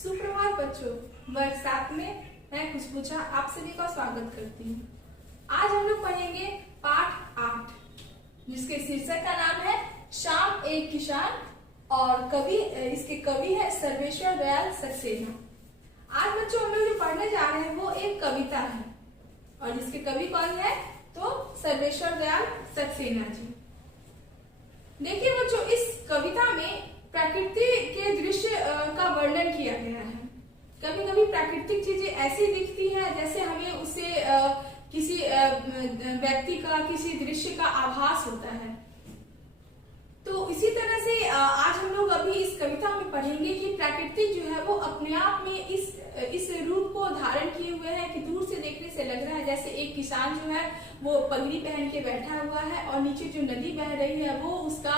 सुप्रभात बच्चों, वर्ग 7 में मैं खुशबूचा आप सभी का स्वागत करती हूँ। आज हम लोग पढ़ेंगे पाठ 8 जिसके शीर्षक का नाम है शाम एक किसान और इसके कवि है सर्वेश्वर दयाल सक्सेना। आज बच्चों हम लोग जो पढ़ने जा रहे हैं वो एक कविता है और जिसके कवि कौन है तो सर्वेश्वर दयाल सक्सेना जी। देखिए बच्चों, इस कविता में प्रकृति के दृश्य का वर्णन किया गया है। कभी कभी प्राकृतिक चीजें ऐसी दिखती हैं जैसे हमें उसे किसी व्यक्ति का किसी दृश्य का आभास होता है। तो इसी तरह से आज हम लोग अभी इस कविता में पढ़ेंगे कि प्रकृति जो है वो अपने आप में इस रूप को धारण किए हुए है कि दूर से देखने से लग रहा है जैसे एक किसान जो है वो पगड़ी पहन के बैठा हुआ है और नीचे जो नदी बह रही है वो उसका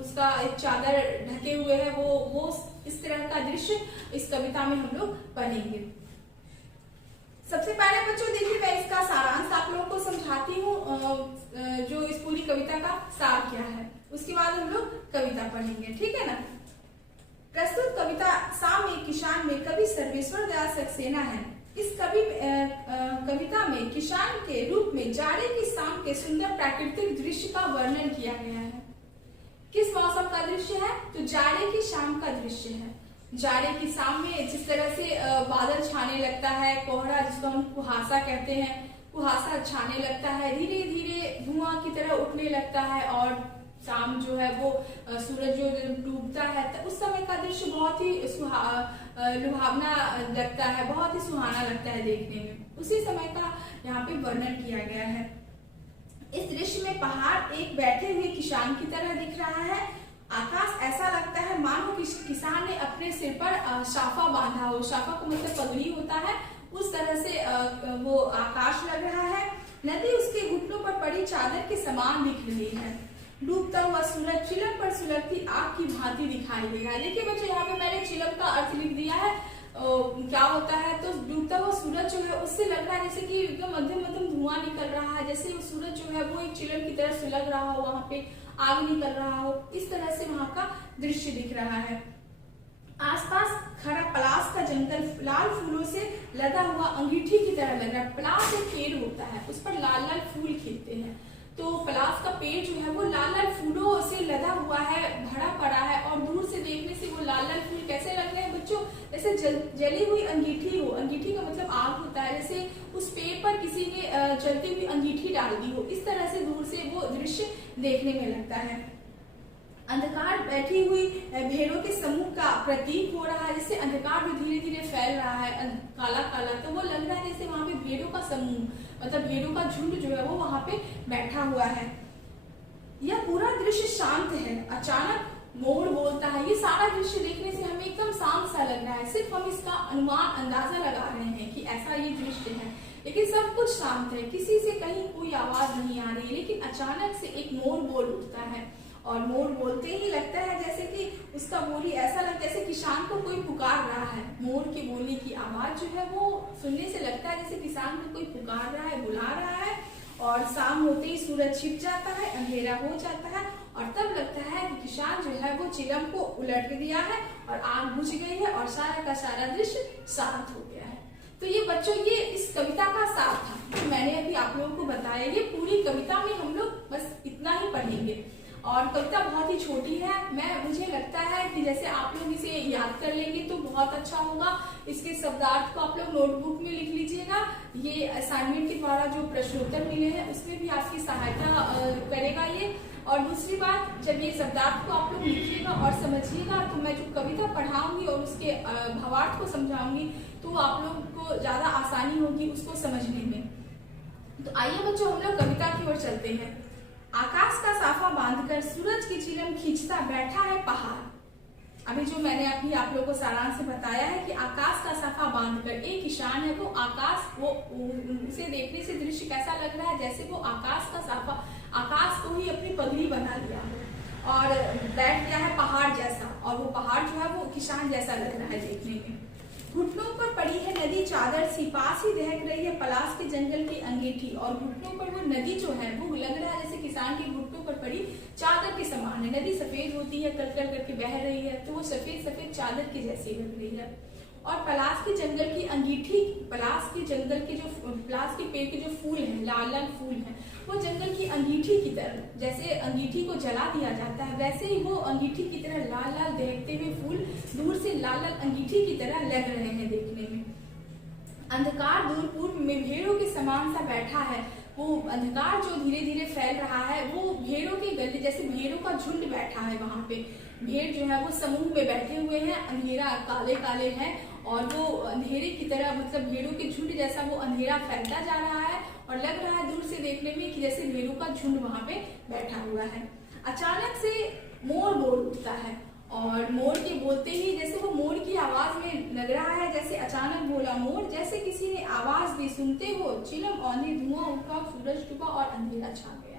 उसका एक चादर ढके हुए है। वो इस तरह का दृश्य इस कविता में हम लोग पढ़ेंगे। सबसे पहले बच्चों देखिए, मैं इसका सारांश आप लोगों को समझाती हूँ जो इस पूरी कविता का सार क्या है। उसके बाद हम लोग कविता पढ़ेंगे, ठीक है ना। प्रस्तुत कविता शाम एक किसान में कवि सर्वेश्वर दयाल सक्सेना है। इस कविता में किसान के रूप में जाड़े की शाम के सुंदर प्राकृतिक दृश्य का वर्णन किया गया है। किस मौसम का दृश्य है तो जाड़े की शाम का दृश्य है। जाड़े की शाम में जिस तरह से बादल छाने लगता है, कोहरा जिसको हम कुहासा कहते हैं, कुहासा छाने लगता है, धीरे धीरे धुआं की तरह उठने लगता है और शाम जो है वो सूरज जो डूबता है तो उस समय का दृश्य बहुत ही लुभावना लगता है, बहुत ही सुहाना लगता है देखने में। उसी समय का यहाँ पे वर्णन किया गया है। इस दृश्य में पहाड़ एक बैठे हुए किसान की तरह दिख रहा है। आकाश ऐसा लगता है मानो किसान ने अपने सिर पर साफा बांधा हो। साफा को मतलब पगड़ी होता है, उस तरह से वो आकाश लग रहा है। नदी उसके घुटनों पर पड़ी चादर के समान दिख रही है। डूबता हुआ सूरज चिलम पर सुलगती आग की भांति दिखाई दे रहा है। देखिए बच्चों, यहाँ पे मैंने चिलम का अर्थ लिख दिया है। क्या होता है तो डूबता हुआ सूरज जो है उससे लग रहा है जैसे कि एकदम मध्यम मध्यम धुआं निकल रहा है, जैसे वो सूरज जो है वो एक चिलम की तरह सुलग रहा हो, वहां पे आग निकल रहा हो, इस तरह से वहां का दृश्य दिख रहा है। आसपास खड़ा पलास का जंगल लाल फूलों से लदा हुआ अंगीठी की तरह लग रहा है। पलास एक पेड़ होता है, उस पर लाल लाल फूल खिलते हैं, तो पलास का पेड़ जो है वो लाल लाल फूलों से लदा हुआ है, भरा पड़ा है और दूर से देखने से वो लाल लाल फूल कैसे लग रहे हैं बच्चों, जैसे जली हुई अंगीठी हो। अंगीठी का मतलब आग होता है, जैसे उस पेड़ पर किसी ने जलती हुई अंगीठी डाल दी हो, इस तरह से दूर से वो दृश्य देखने में लगता है। अंधकार बैठी हुई भेड़ों के समूह का प्रतीक हो रहा है, जैसे अंधकार भी धीरे धीरे फैल रहा है काला काला, तो वो लग रहा है जैसे वहां पे भेड़ों का समूह मतलब भेड़ों का झुंड जो है वो वहां पे बैठा हुआ है। यह पूरा दृश्य शांत है। अचानक मोर बोलता है। ये सारा दृश्य देखने से हमें एकदम शांत सा लग रहा है। सिर्फ हम इसका अंदाजा लगा रहे हैं कि ऐसा ये दृश्य है, लेकिन सब कुछ शांत है, किसी से कहीं कोई आवाज नहीं आ रही। लेकिन अचानक से एक मोर बोल उठता है और मोर बोलते ही लगता है जैसे कि उसका बोली ऐसा लगता है जैसे किसान को कोई पुकार रहा है। मोर की बोली की आवाज जो है वो सुनने से लगता है जैसे किसान को कोई पुकार रहा है, बुला रहा है। और शाम होते ही सूरज छिप जाता है, अंधेरा हो जाता है और तब लगता है कि किसान जो है वो चिलम को उलट दिया है और आग बुझ गई है और सारा का सारा दृश्य शांत हो गया है। तो ये बच्चों, ये इस कविता का सार था जो मैंने अभी आप लोगों को बताया। ये पूरी कविता में हम लोग बस इतना ही पढ़ेंगे और कविता बहुत ही छोटी है। मुझे लगता है कि जैसे आप लोग इसे याद कर लेंगे तो बहुत अच्छा होगा। इसके शब्दार्थ को आप लोग नोटबुक में लिख लीजिएगा। ये असाइनमेंट के द्वारा जो प्रश्नोत्तर मिले हैं उसमें भी आपकी सहायता करेगा ये। और दूसरी बात, जब ये शब्दार्थ को आप लोग लिखिएगा और समझिएगा तो मैं जो कविता पढ़ाऊंगी और उसके भावार्थ को समझाऊंगी तो आप लोग को ज्यादा आसानी होगी उसको समझने में। तो आइए बच्चों, हम लोग कविता की ओर चलते हैं। आकाश का साफा बांधकर सूरज की चिलम खींचता बैठा है पहाड़। अभी जो मैंने अभी आप लोगों को सारांश से बताया है कि आकाश का साफा बांधकर एक किसान है, वो आकाश वो उसे देखने से दृश्य कैसा लग रहा है जैसे वो आकाश का साफा आकाश को ही अपनी पगड़ी बना लिया हो और बैठ गया है पहाड़ जैसा, और वो पहाड़ जो है वो किसान जैसा लग रहा है देखने में। घुटनों पर पड़ी है नदी चादर सी, पास ही दहक रही है पलास के जंगल की अंगीठी। और घुटनों पर वो नदी जो है वो लग रहा है जैसे किसान के घुटनों ऊपर पड़ी चादर के समान है। नदी सफेद होती है, कल कल करके बह रही है, तो वो सफेद सफेद चादर की जैसी लग रही है। और पलाश के जंगल की अंगीठी, पलाश के जंगल के जो पलाश के पेड़ के जो फूल हैं, लाल लाल फूल हैं, वो जंगल की अंगीठी की तरह, जैसे अंगीठी को जला दिया जाता है वैसे ही वो अंगीठी की तरह लाल लाल दहकते हुए फूल दूर से लाल लाल अंगीठी की तरह लग रहे हैं देखने में। अंधकार दूर पूर्व में भेड़ों के समान सा बैठा है। वो अंधकार जो धीरे धीरे फैल रहा है, वो भेड़ों के गले जैसे भेड़ों का झुंड बैठा है वहां पे। भेड़ जो है वो समूह में बैठे हुए हैं, अंधेरा काले काले हैं और वो अंधेरे की तरह, मतलब भेड़ों के झुंड जैसा वो अंधेरा फैलता जा रहा है और लग रहा है दूर से देखने में कि जैसे भेड़ों का झुंड वहां पे बैठा हुआ है। अचानक से मोर बोल उठता है और मोर के बोलते ही जैसे वो मोर की आवाज में लग रहा है जैसे अचानक बोला मोर, जैसे किसी ने आवाज दी, सुनते हो चिलम औंधी, धुआं उठा, सूरज डूबा और अंधेरा छा गया।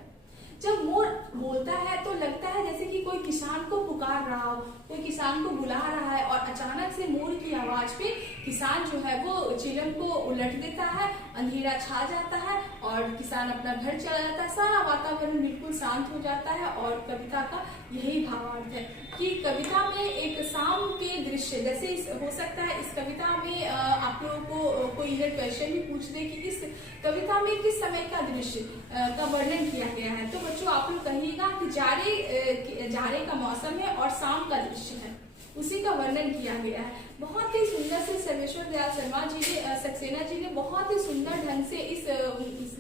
जब मोर बोलता है तो लगता है जैसे कि कोई किसान को पुकार रहा हो, कोई किसान को बुला रहा है और अचानक से मोर की आवाज पे किसान जो है वो चिलम को उलट देता है, अंधेरा छा जाता है और किसान अपना घर चला जाता है, सारा वातावरण बिल्कुल शांत हो जाता है। और कविता का यही भावार्थ है कि कविता में एक शाम के दृश्य, जैसे हो सकता है इस कविता में आप लोगों को कोई इधर क्वेश्चन भी पूछ दे कि इस कविता में किस समय का दृश्य का वर्णन किया गया है, तो बच्चों आप लोग कहिएगा कि जाड़े का मौसम है और शाम का दृश्य है, उसी का वर्णन किया गया है। बहुत ही सुंदर से सर्वेश्वर दयाल शर्मा जी ने, सक्सेना जी ने बहुत ही सुंदर ढंग से इस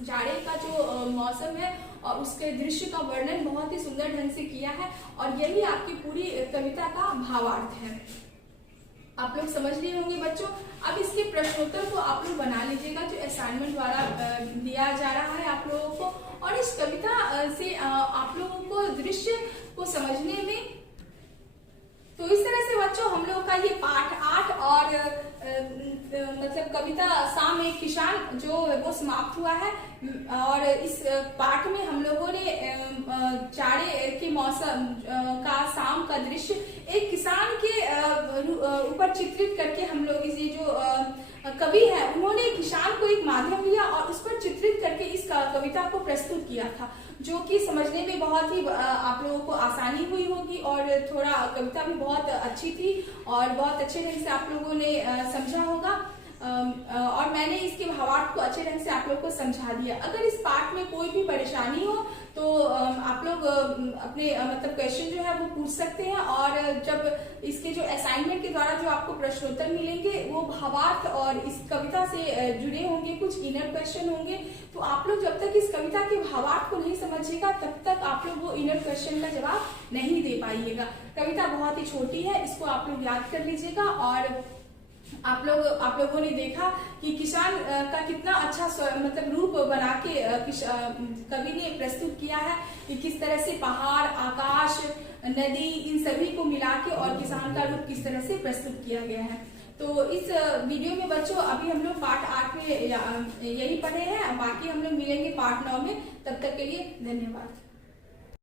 जाड़े का जो मौसम है और उसके दृश्य का वर्णन बहुत ही सुंदर ढंग से किया है और यही आपकी पूरी कविता का भावार्थ है। आप लोग समझ लिए होंगे बच्चों। अब इसके प्रश्नोत्तर को आप लोग बना लीजिएगा जो असाइनमेंट द्वारा दिया जा रहा है आप लोगों को, और इस कविता से आप लोगों को दृश्य को समझने में, तो इस तरह से बच्चों हम लोग का ये पाठ 8 और मतलब कविता शाम एक किसान जो वो समाप्त हुआ है। और इस पाठ में हम लोगों ने जाड़े के मौसम का शाम का दृश्य एक किसान के ऊपर चित्रित करके हम लोग इसे जो कवि है उन्होंने किसान को एक माध्यम लिया और उस पर चित्रित करके इस कविता को प्रस्तुत किया था, जो कि समझने में बहुत ही आप लोगों को आसानी हुई होगी और थोड़ा कविता भी बहुत अच्छी थी और बहुत अच्छे ढंग से आप लोगों ने समझा होगा। और मैंने इसके भावार्थ को अच्छे ढंग से आप लोग को समझा दिया। अगर इस पाठ में कोई भी परेशानी हो तो आप लोग अपने मतलब क्वेश्चन जो है वो पूछ सकते हैं, और जब इसके जो असाइनमेंट के द्वारा जो आपको प्रश्नोत्तर मिलेंगे वो भावार्थ और इस कविता से जुड़े होंगे, कुछ इनर क्वेश्चन होंगे। तो आप लोग जब तक इस कविता के भावार्थ को नहीं समझिएगा तब तक आप लोग वो इनर क्वेश्चन का जवाब नहीं दे पाइएगा। कविता बहुत ही छोटी है, इसको आप लोग याद कर लीजिएगा। और आप लोगों ने देखा कि किसान का कितना अच्छा मतलब रूप बना के कवि ने प्रस्तुत किया है कि किस तरह से पहाड़, आकाश, नदी, इन सभी को मिला के और किसान का रूप किस तरह से प्रस्तुत किया गया है। तो इस वीडियो में बच्चों अभी हम लोग पाठ 8 में यही पढ़े हैं, बाकी हम लोग मिलेंगे पाठ 9 में। तब तक के लिए धन्यवाद।